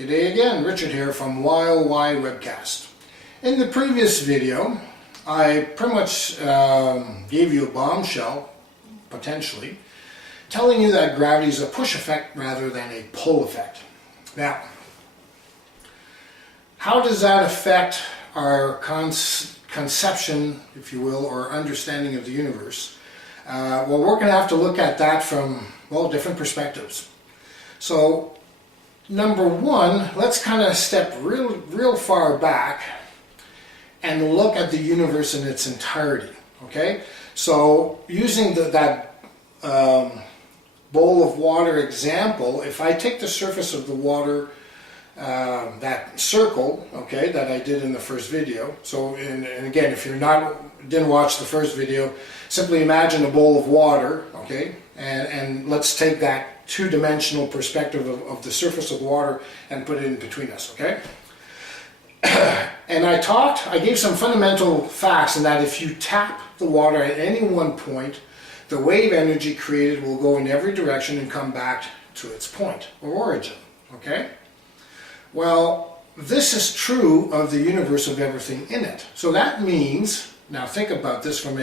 G'day again, Richard here from WYOY webcast. In the previous video, I pretty much gave you a bombshell, potentially, telling you that gravity is a push effect rather than a pull effect. Now, how does that affect our conception, if you will, or understanding of the universe? Well, we're going to have to look at that from, well, different perspectives. So, number one, let's kind of step real far back and look at the universe in its entirety, okay? So, using that bowl of water example, if I take the surface of the water, that circle, okay, that I did in the first video. So, and again, if you're didn't watch the first video, simply imagine a bowl of water, okay, and let's take that two-dimensional perspective of the surface of the water and put it in between us, okay? And I gave some fundamental facts in that if you tap the water at any one point, the wave energy created will go in every direction and come back to its point or origin, okay? Well, this is true of the universe, of everything in it. So that means, now think about this from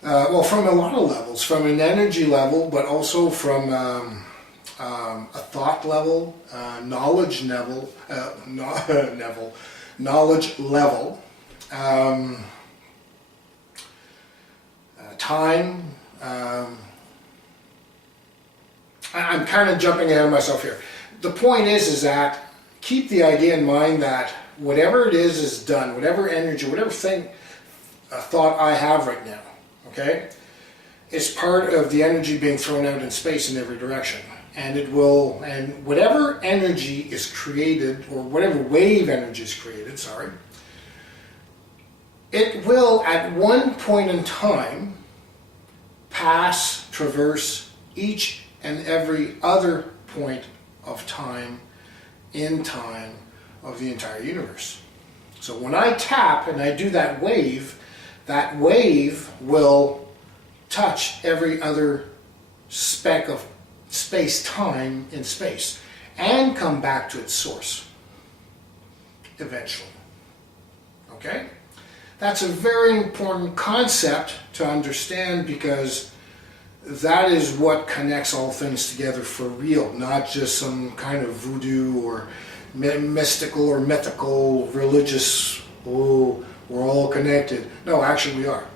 from a lot of levels, from an energy level, but also from a thought level, knowledge level, time. I'm kind of jumping ahead of myself here. The point is that keep the idea in mind that whatever it is done, whatever energy, whatever thought I have right now, okay, is part of the energy being thrown out in space in every direction. And and whatever energy is created, or whatever wave energy is created, sorry, it will at one point in time traverse each and every other point of time in time of the entire universe. So when I tap and I do that wave will touch every other speck of space-time in space and come back to its source eventually. Okay? That's a very important concept to understand, because that is what connects all things together for real, not just some kind of voodoo or mystical or mythical religious, oh, we're all connected. No, actually we are,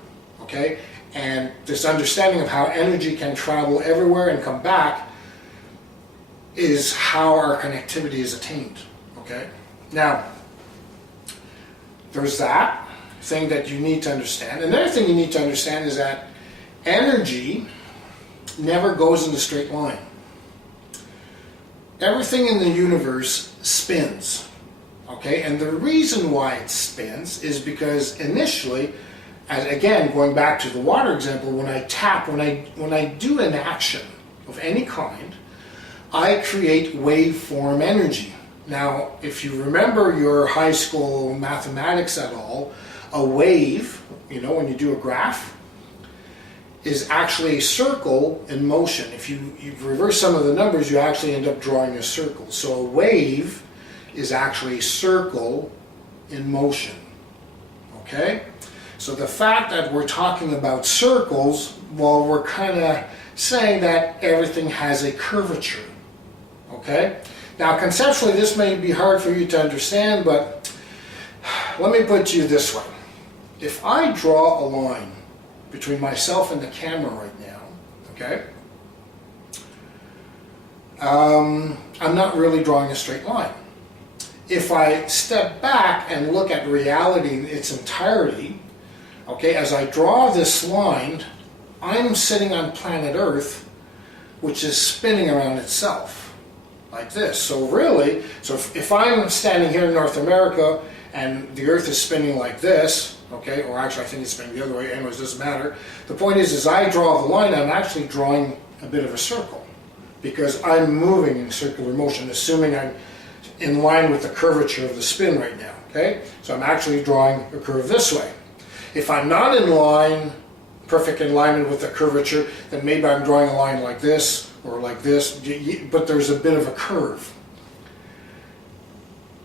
okay? And this understanding of how energy can travel everywhere and come back is how our connectivity is attained, okay? Now, there's that thing that you need to understand. Another thing you need to understand is that energy never goes in a straight line. Everything in the universe spins, okay? And the reason why it spins is because initially, again, going back to the water example, when I tap, when I do an action of any kind, I create waveform energy. Now, if you remember your high school mathematics at all, a wave, you know, when you do a graph, is actually a circle in motion. If you reverse some of the numbers, you actually end up drawing a circle. So a wave is actually a circle in motion, okay? So the fact that we're talking about circles, well, we're kind of saying that everything has a curvature, okay? Now, conceptually, this may be hard for you to understand, but let me put you this way. If I draw a line between myself and the camera right now, okay, I'm not really drawing a straight line. If I step back and look at reality in its entirety, okay, as I draw this line, I'm sitting on planet Earth, which is spinning around itself, like this. So really, if I'm standing here in North America and the Earth is spinning like this, okay, or actually I think it's spinning the other way, anyways, doesn't matter. The point is I draw the line, I'm actually drawing a bit of a circle, because I'm moving in circular motion, assuming I'm in line with the curvature of the spin right now, okay? So I'm actually drawing a curve this way. If I'm not in line, perfect alignment with the curvature, then maybe I'm drawing a line like this or like this, but there's a bit of a curve.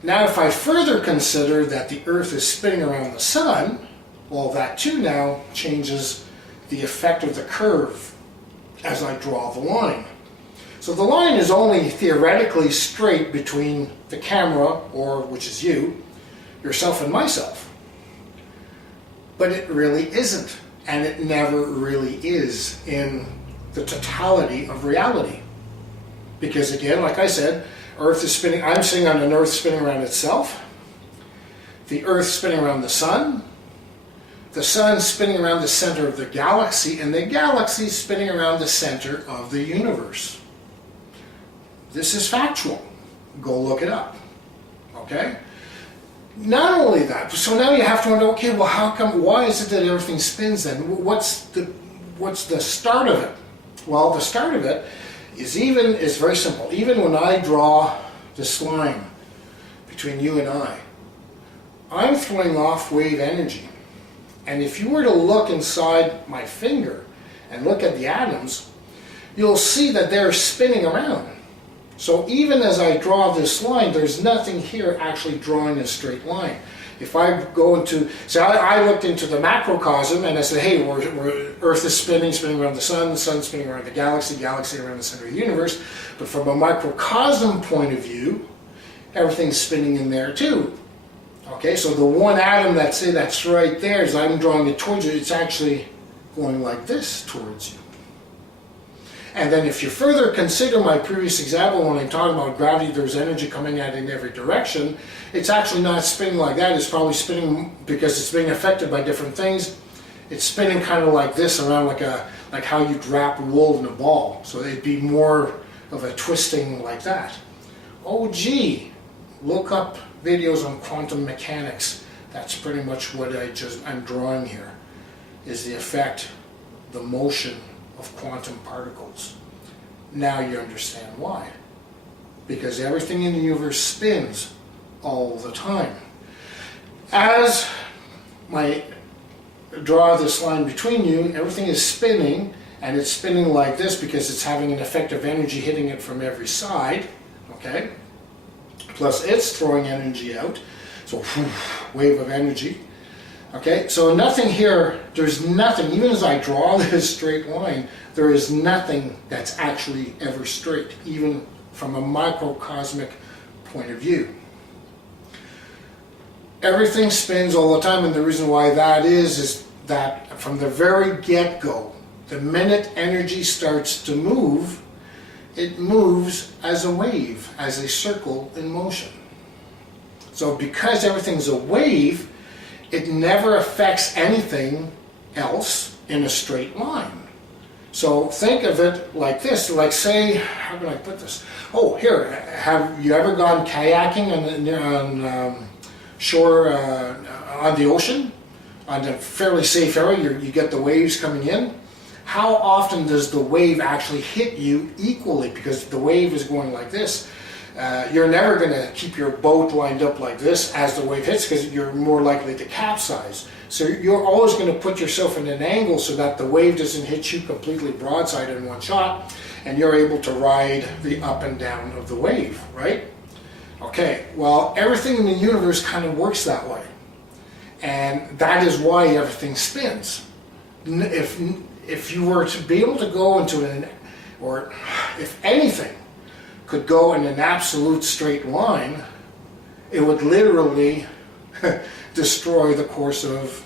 Now if I further consider that the Earth is spinning around the Sun, well, that too now changes the effect of the curve as I draw the line. So the line is only theoretically straight between the camera, or which is you, yourself and myself. But it really isn't, and it never really is in the totality of reality. Because again, like I said, Earth is spinning, I'm sitting on an Earth spinning around itself, the Earth spinning around the Sun spinning around the center of the galaxy, and the galaxy spinning around the center of the universe. This is factual. Go look it up. Okay? Not only that, so now you have to wonder, okay, well, how come, why is it that everything spins then? What's the start of it? Well, the start of it is very simple. Even when I draw this line between you and I'm throwing off wave energy. And if you were to look inside my finger and look at the atoms, you'll see that they're spinning around. So even as I draw this line, there's nothing here actually drawing a straight line. If I go into, so I looked into the macrocosm and I said, hey, Earth is spinning around the Sun spinning around the galaxy around the center of the universe. But from a microcosm point of view, everything's spinning in there too. Okay, so the one atom that's right there, as I'm drawing it towards you, it's actually going like this towards you. And then if you further consider my previous example, when I'm talking about gravity, there's energy coming at it in every direction. It's actually not spinning like that. It's probably spinning because it's being affected by different things. It's spinning kind of like this, around like how you'd wrap wool in a ball. So it'd be more of a twisting like that. Oh gee, look up videos on quantum mechanics. That's pretty much what I'm drawing here, is the effect, the motion of quantum particles. Now you understand why. Because everything in the universe spins all the time. As I draw this line between you, everything is spinning, and it's spinning like this because it's having an effect of energy hitting it from every side, okay? Plus it's throwing energy out, so wave of energy. Okay, so nothing here, there's nothing, even as I draw this straight line, there is nothing that's actually ever straight, even from a microcosmic point of view. Everything spins all the time, and the reason why that is that from the very get-go, the minute energy starts to move, it moves as a wave, as a circle in motion. So because everything's a wave, it never affects anything else in a straight line. So think of it like this, like say, how can I put this? Oh, here, have you ever gone kayaking on shore, on the ocean? On a fairly safe area, you get the waves coming in. How often does the wave actually hit you equally? Because the wave is going like this. You're never going to keep your boat lined up like this as the wave hits, because you're more likely to capsize. So you're always going to put yourself in an angle so that the wave doesn't hit you completely broadside in one shot, and you're able to ride the up and down of the wave, right? Okay, well, everything in the universe kind of works that way. And that is why everything spins. If you were to be able to go into or if anything could go in an absolute straight line, it would literally destroy the course of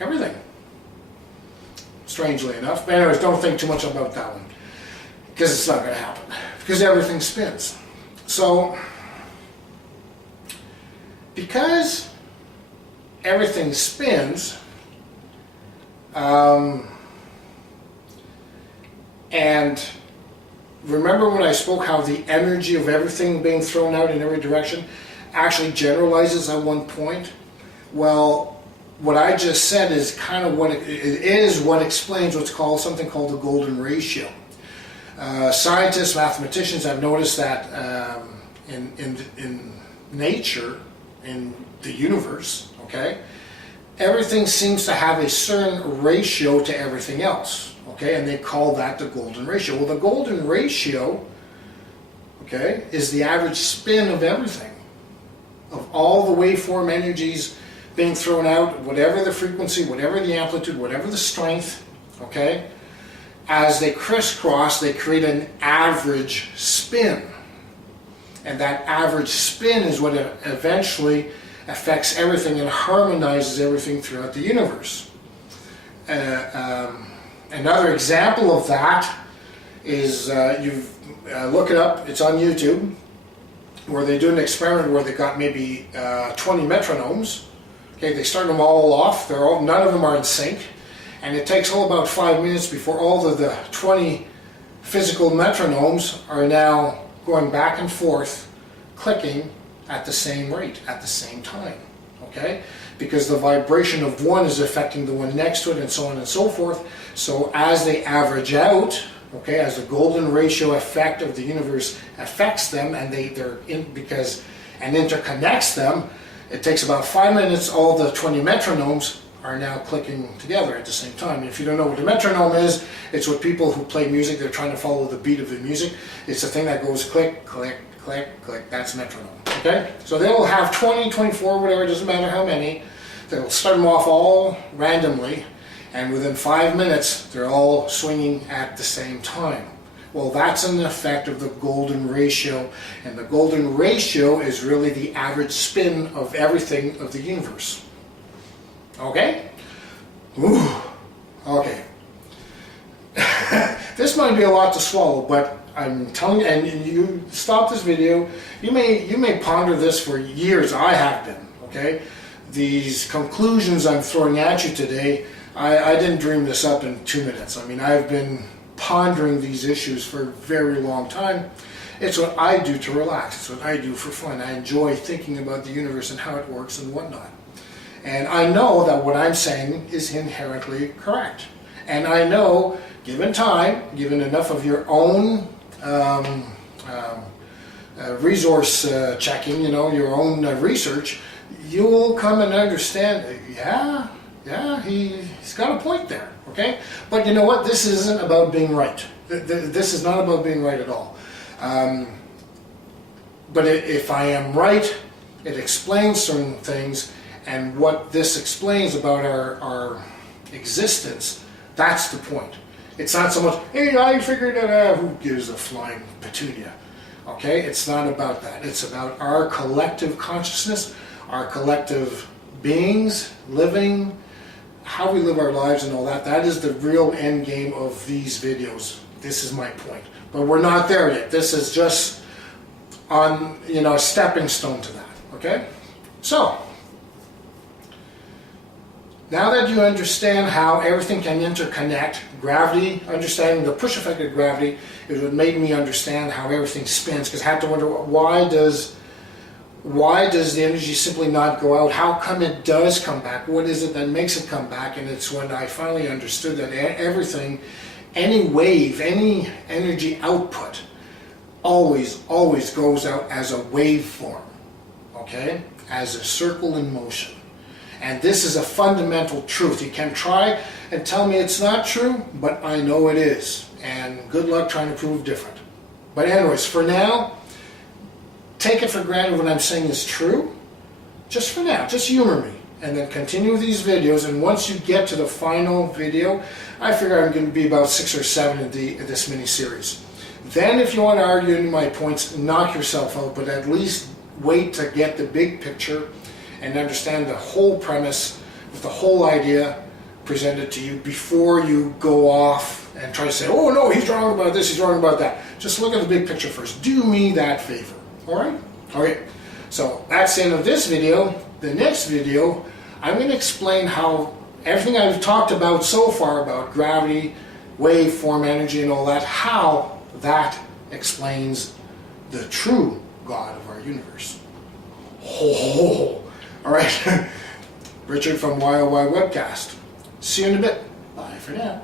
everything. Strangely enough. But anyways, don't think too much about that one, because it's not going to happen, because everything spins. So, because everything spins, and remember when I spoke how the energy of everything being thrown out in every direction actually generalizes at one point? Well, what I just said is kind of what it is what explains what's called something called the golden ratio. Scientists, mathematicians have noticed that in nature, in the universe, okay, everything seems to have a certain ratio to everything else, okay, and they call that the golden ratio. Well, the golden ratio, okay, is the average spin of everything. of all the waveform energies being thrown out, whatever the frequency, whatever the amplitude, whatever the strength, okay, as they crisscross, they create an average spin. And that average spin is what eventually affects everything and harmonizes everything throughout the universe. Another example of that is, look it up, it's on YouTube, where they do an experiment where they got maybe 20 metronomes. Okay, they start them all off, none of them are in sync, and it takes all about 5 minutes before all of the 20 physical metronomes are now going back and forth, clicking at the same rate, at the same time, okay? Because the vibration of one is affecting the one next to it, and so on and so forth. So as they average out, okay, as the golden ratio effect of the universe affects them, and and interconnects them, it takes about 5 minutes, all the 20 metronomes are now clicking together at the same time. And if you don't know what a metronome is, it's what people who play music, they're trying to follow the beat of the music. It's the thing that goes click, click, click, click. That's metronome, okay? So they will have 20, 24, whatever, it doesn't matter how many. They'll start them off all randomly, and within 5 minutes, they're all swinging at the same time. Well, that's an effect of the golden ratio, and the golden ratio is really the average spin of everything of the universe. Okay? Ooh, okay. This might be a lot to swallow, but I'm telling you, and you stop this video, you may ponder this for years. I have been, okay? These conclusions I'm throwing at you today, I didn't dream this up in 2 minutes. I mean, I've been pondering these issues for a very long time. It's what I do to relax. It's what I do for fun. I enjoy thinking about the universe and how it works and whatnot. And I know that what I'm saying is inherently correct. And I know, given time, given enough of your own resource checking, your own research, you will come and understand, yeah, he's got a point there, okay? But you know what? This isn't about being right. This is not about being right at all. But if I am right, it explains certain things, and what this explains about our existence, that's the point. It's not so much, hey, I figured it out, who gives a flying petunia? Okay? It's not about that. It's about our collective consciousness, our collective beings, living, how we live our lives and all that. That is the real end game of these videos. This is my point. But we're not there yet. This is just on, a stepping stone to that. Okay? So, now that you understand how everything can interconnect, gravity, understanding the push effect of gravity is what made me understand how everything spins, because I had to wonder, why does the energy simply not go out? How come it does come back? What is it that makes it come back? And it's when I finally understood that everything, any wave, any energy output, always goes out as a waveform, okay? As a circle in motion. And this is a fundamental truth. You can try and tell me it's not true, but I know it is. And good luck trying to prove different. But anyways, for now, take it for granted what I'm saying is true. Just for now, just humor me. And then continue these videos, and once you get to the final video, I figure I'm going to be about 6 or 7 in this mini-series. Then if you want to argue any of my points, knock yourself out, but at least wait to get the big picture and understand the whole premise with the whole idea presented to you before you go off and try to say, oh no, he's wrong about this, he's wrong about that. Just look at the big picture first. Do me that favor. Alright? Okay. So that's the end of this video. The next video, I'm going to explain how everything I've talked about so far about gravity, waveform energy and all that, how that explains the true God of our universe. Oh. Alright, Richard from WYOY Webcast. See you in a bit. Bye for now.